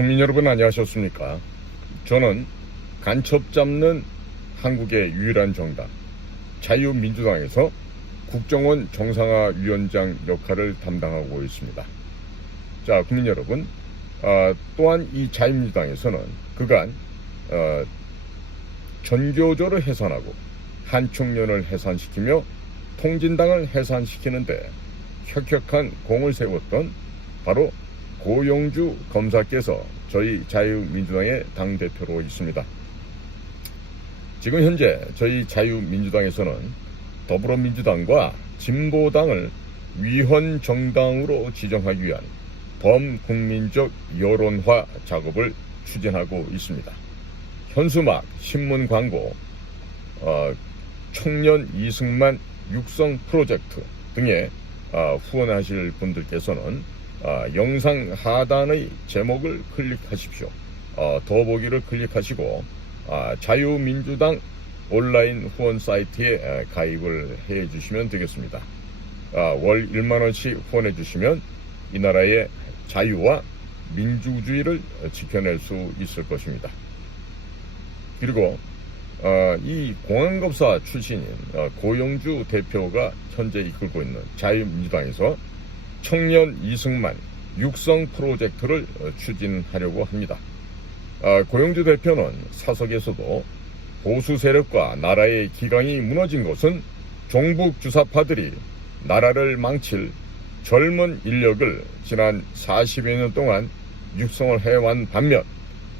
국민 여러분 안녕하셨습니까? 저는 간첩 잡는 한국의 유일한 정당 자유민주당에서 국정원 정상화위원장 역할을 담당하고 있습니다. 자, 국민 여러분, 또한 이 자유민주당에서는 그간 전교조를 해산하고 한총련을 해산시키며 통진당을 해산시키는데 혁혁한 공을 세웠던 바로 고용주 검사께서 저희 자유민주당의 당대표로 있습니다. 지금 현재 저희 자유민주당에서는 더불어민주당과 진보당을 위헌정당으로 지정하기 위한 범국민적 여론화 작업을 추진하고 있습니다. 현수막, 신문 광고, 청년 이승만 육성 프로젝트 등에 후원하실 분들께서는 영상 하단의 제목을 클릭하십시오. 더보기를 클릭하시고 자유민주당 온라인 후원 사이트에 가입을 해 주시면 되겠습니다. 월 1만원씩 후원해 주시면 이 나라의 자유와 민주주의를 지켜낼 수 있을 것입니다. 그리고 이 공안검사 출신인 고용주 대표가 현재 이끌고 있는 자유민주당에서 청년 이승만 육성 프로젝트를 추진하려고 합니다. 고용주 대표는 사석에서도 보수 세력과 나라의 기강이 무너진 것은 종북 주사파들이 나라를 망칠 젊은 인력을 지난 40여 년 동안 육성을 해왔는 반면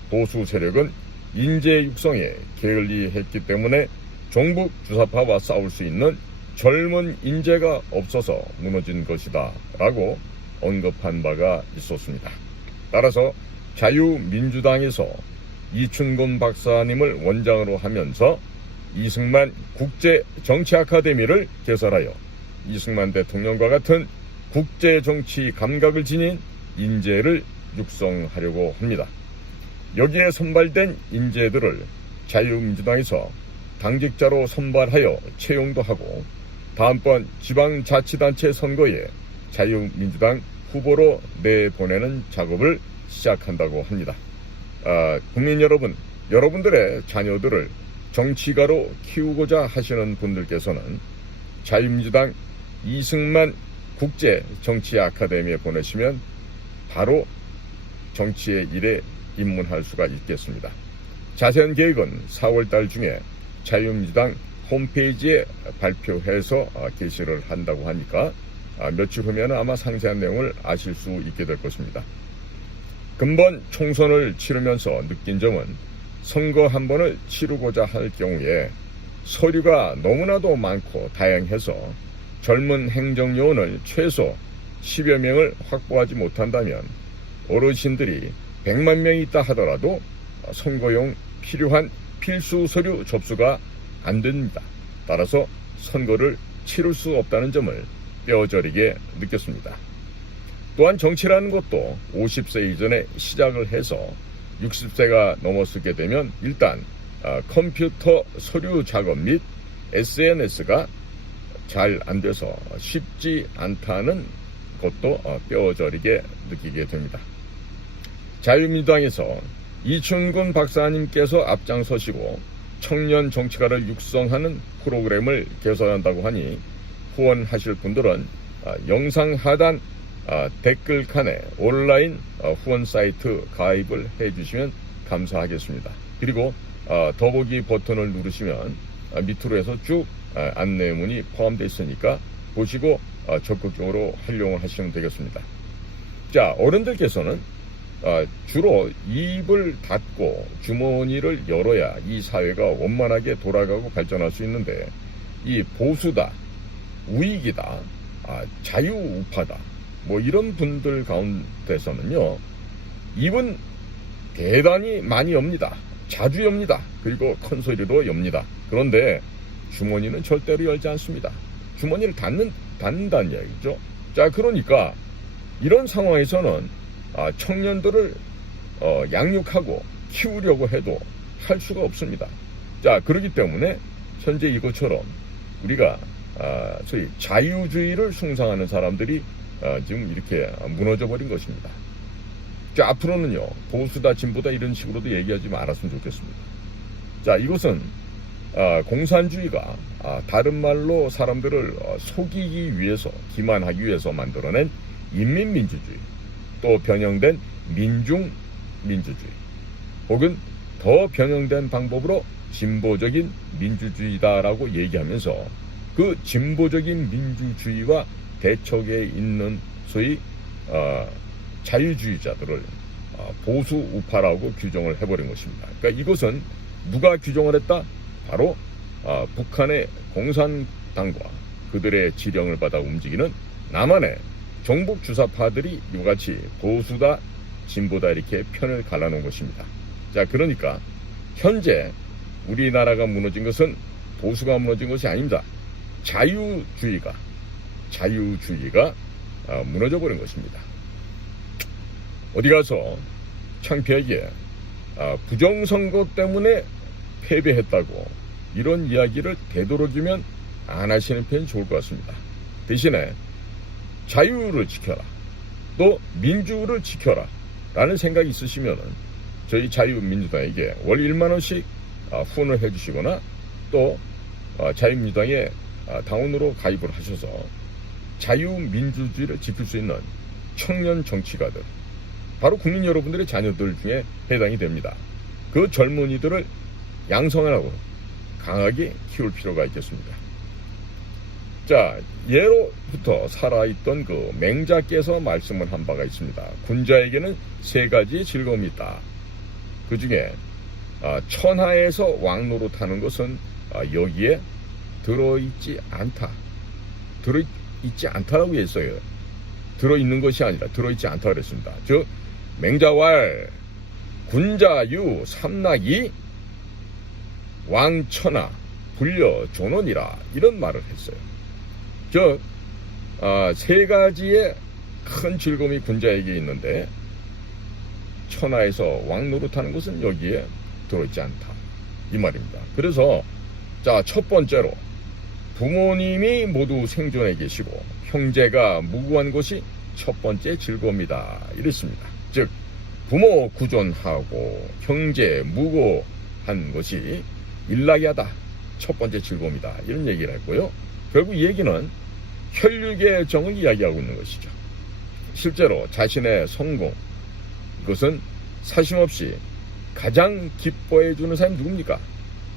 보수 세력은 인재 육성에 게을리했기 때문에 종북 주사파와 싸울 수 있는 젊은 인재가 없어서 무너진 것이다 라고 언급한 바가 있었습니다. 따라서 자유민주당에서 이춘곤 박사님을 원장으로 하면서 이승만 국제정치아카데미를 개설하여 이승만 대통령과 같은 국제정치 감각을 지닌 인재를 육성하려고 합니다. 여기에 선발된 인재들을 자유민주당에서 당직자로 선발하여 채용도 하고 다음번 지방자치단체 선거에 자유민주당 후보로 내보내는 작업을 시작한다고 합니다. 국민 여러분, 여러분들의 자녀들을 정치가로 키우고자 하시는 분들께서는 자유민주당 이승만 국제정치아카데미에 보내시면 바로 정치의 일에 입문할 수가 있겠습니다. 자세한 계획은 4월달 중에 자유민주당 홈페이지에 발표해서 게시를 한다고 하니까 며칠 후면 아마 상세한 내용을 아실 수 있게 될 것입니다. 근본 총선을 치르면서 느낀 점은 선거 한 번을 치르고자 할 경우에 서류가 너무나도 많고 다양해서 젊은 행정요원을 최소 10여 명을 확보하지 못한다면 어르신들이 100만 명이 있다 하더라도 선거용 필요한 필수 서류 접수가 안 됩니다. 따라서 선거를 치를 수 없다는 점을 뼈저리게 느꼈습니다. 또한 정치라는 것도 50세 이전에 시작을 해서 60세가 넘었게 되면 일단 컴퓨터 서류 작업 및 SNS가 잘 안 돼서 쉽지 않다는 것도 뼈저리게 느끼게 됩니다. 자유민주당에서 이춘곤 박사님께서 앞장서시고 청년 정치가를 육성하는 프로그램을 개설한다고 하니 후원하실 분들은 영상 하단 댓글 칸에 온라인 후원 사이트 가입을 해주시면 감사하겠습니다. 그리고 더보기 버튼을 누르시면 밑으로 해서 쭉 안내문이 포함되어 있으니까 보시고 적극적으로 활용을 하시면 되겠습니다. 자, 어른들께서는 주로 입을 닫고 주머니를 열어야 이 사회가 원만하게 돌아가고 발전할 수 있는데 이 보수다, 우익이다, 자유우파다 뭐 이런 분들 가운데서는요 입은 대단히 많이 엽니다. 자주 엽니다. 그리고 큰 소리로 엽니다. 그런데 주머니는 절대로 열지 않습니다. 주머니를 닫는다는 이야기죠. 자, 그러니까 이런 상황에서는 청년들을 양육하고 키우려고 해도 할 수가 없습니다. 자, 그렇기 때문에 현재 이것처럼 우리가 소위 자유주의를 숭상하는 사람들이 지금 이렇게 무너져 버린 것입니다. 자, 앞으로는요, 보수다, 진보다 이런 식으로도 얘기하지 말았으면 좋겠습니다. 자, 이것은 공산주의가 다른 말로 사람들을 속이기 위해서, 기만하기 위해서 만들어낸 인민민주주의, 또 변형된 민중민주주의, 혹은 더 변형된 방법으로 진보적인 민주주의다라고 얘기하면서 그 진보적인 민주주의와 대척에 있는 소위 자유주의자들을 보수 우파라고 규정을 해버린 것입니다. 그러니까 이것은 누가 규정을 했다? 바로 북한의 공산당과 그들의 지령을 받아 움직이는 남한의 종북 주사파들이 이같이 보수다, 진보다 이렇게 편을 갈라놓은 것입니다. 자, 그러니까 현재 우리나라가 무너진 것은 보수가 무너진 것이 아닙니다. 자유주의가 무너져버린 것입니다. 어디 가서 창피하게 부정선거 때문에 패배했다고 이런 이야기를 되도록이면 안 하시는 편이 좋을 것 같습니다. 대신에 자유를 지켜라, 또 민주를 지켜라 라는 생각이 있으시면 저희 자유민주당에게 월 1만 원씩 후원을 해주시거나 또 자유민주당에 당원으로 가입을 하셔서 자유민주주의를 지킬 수 있는 청년 정치가들, 바로 국민 여러분들의 자녀들 중에 해당이 됩니다. 그 젊은이들을 양성하고 강하게 키울 필요가 있겠습니다. 자, 예로부터 살아있던 그 맹자께서 말씀을 한 바가 있습니다. 군자에게는 세 가지 즐거움이 있다. 그 중에 천하에서 왕노릇하는 것은 여기에 들어있지 않다. 들어있지 않다라고 했어요. 들어있는 것이 아니라 들어있지 않다 그랬습니다. 즉 맹자왈 군자유 삼락이 왕천하 불려존원이라 이런 말을 했어요. 즉 세 가지의 큰 즐거움이 군자에게 있는데 천하에서 왕노릇하는 것은 여기에 들어있지 않다 이 말입니다. 그래서 자, 첫 번째로 부모님이 모두 생존해 계시고 형제가 무고한 것이 첫 번째 즐거움이다 이랬습니다. 즉 부모 구존하고 형제 무고한 것이 일락이하다, 첫 번째 즐거움이다 이런 얘기를 했고요. 결국 이 얘기는 혈육의 정을 이야기하고 있는 것이죠. 실제로 자신의 성공, 이것은 사심없이 가장 기뻐해 주는 사람이 누굽니까?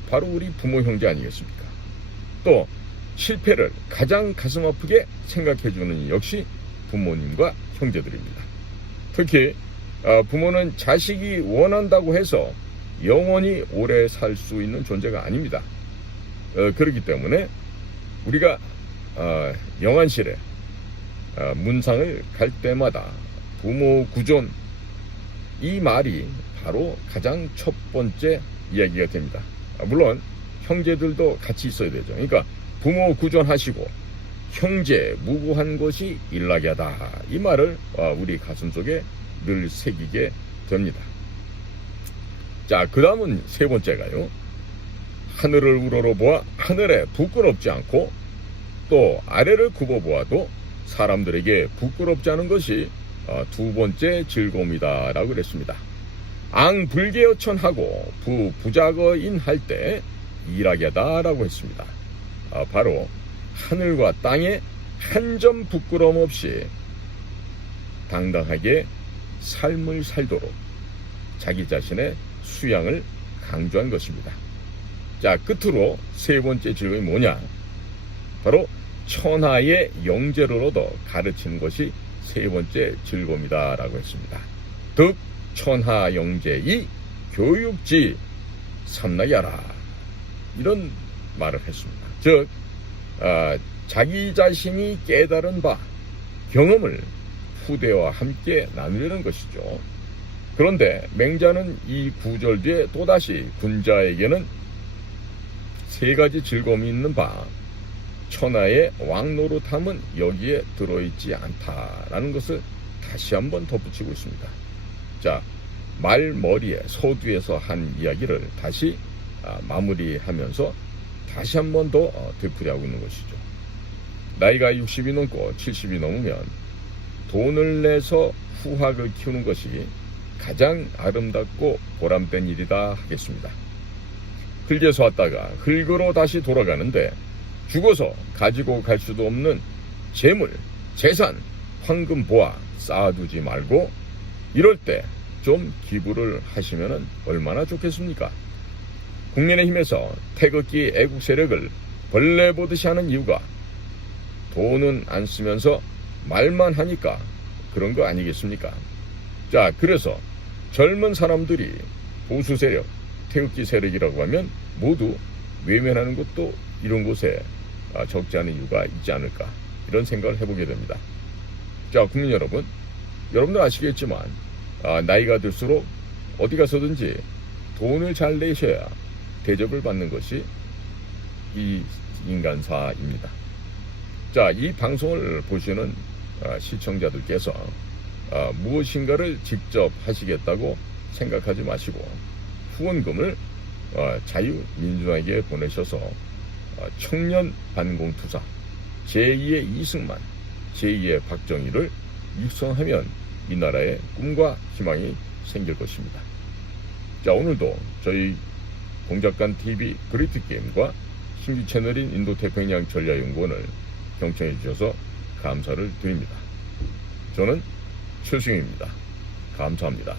바로 우리 부모 형제 아니겠습니까? 또 실패를 가장 가슴 아프게 생각해 주는 역시 부모님과 형제들입니다. 특히 부모는 자식이 원한다고 해서 영원히 오래 살 수 있는 존재가 아닙니다. 그렇기 때문에 우리가 영안실에 문상을 갈 때마다 부모 구존, 이 말이 바로 가장 첫 번째 이야기가 됩니다. 물론 형제들도 같이 있어야 되죠. 그러니까 부모 구존하시고 형제 무고한 것이 일락이하다, 이 말을 우리 가슴속에 늘 새기게 됩니다. 자, 그 다음은 세 번째가요, 하늘을 우러러보아 하늘에 부끄럽지 않고 또 아래를 굽어보아도 사람들에게 부끄럽지 않은 것이 두 번째 즐거움이다 라고 그랬습니다. 앙불개어천하고 부부작어인 할 때 일하게다 라고 했습니다. 바로 하늘과 땅에 한 점 부끄러움 없이 당당하게 삶을 살도록 자기 자신의 수양을 강조한 것입니다. 자, 끝으로 세 번째 즐거움이 뭐냐? 바로 천하의 영재를 얻어 가르치는 것이 세 번째 즐거움이다 라고 했습니다. 득 천하 영재이 교육지 삼나야라, 이런 말을 했습니다. 즉 자기 자신이 깨달은 바 경험을 후대와 함께 나누려는 것이죠. 그런데 맹자는 이 구절 뒤에 또다시 군자에게는 세 가지 즐거움이 있는 바 천하의 왕노릇함은 여기에 들어있지 않다라는 것을 다시 한번 덧붙이고 있습니다. 자, 말머리에 서두에서 한 이야기를 다시 마무리하면서 다시 한번 더 되풀이하고 있는 것이죠. 나이가 60이 넘고 70이 넘으면 돈을 내서 후학을 키우는 것이 가장 아름답고 보람된 일이다 하겠습니다. 흙에서 왔다가 흙으로 다시 돌아가는데 죽어서 가지고 갈 수도 없는 재물, 재산, 황금 보화 쌓아두지 말고 이럴 때 좀 기부를 하시면 얼마나 좋겠습니까? 국민의힘에서 태극기 애국 세력을 벌레 보듯이 하는 이유가 돈은 안 쓰면서 말만 하니까 그런 거 아니겠습니까? 자, 그래서 젊은 사람들이 보수 세력, 태극기 세력이라고 하면 모두 외면하는 것도 이런 곳에 적지 않은 이유가 있지 않을까, 이런 생각을 해보게 됩니다. 자, 국민 여러분, 여러분도 아시겠지만 나이가 들수록 어디 가서든지 돈을 잘 내셔야 대접을 받는 것이 이 인간사입니다. 자, 이 방송을 보시는 시청자들께서 무엇인가를 직접 하시겠다고 생각하지 마시고 후원금을 자유민주당에게 보내셔서 청년 반공투사 제2의 이승만, 제2의 박정희를 육성하면 이 나라의 꿈과 희망이 생길 것입니다. 자, 오늘도 저희 공작관 TV 그리트 게임과 신규 채널인 인도태평양 전략연구원을 경청해 주셔서 감사를 드립니다. 저는 최승희입니다. 감사합니다.